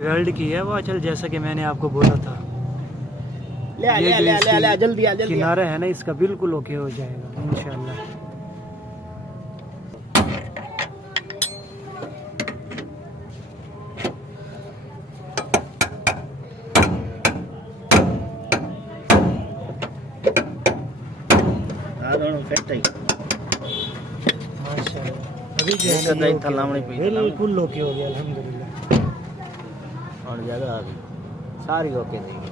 Weld की है वो अचल, जैसा कि मैंने आपको बोला था। ले जल्दी किनारा है ना इसका, बिल्कुल ओके हो जाएगा इंशाल्लाह। अभी बिल्कुल ओके हो गया अल्हम्दुलिल्लाह। और जगह आ गई सारी ओके थी।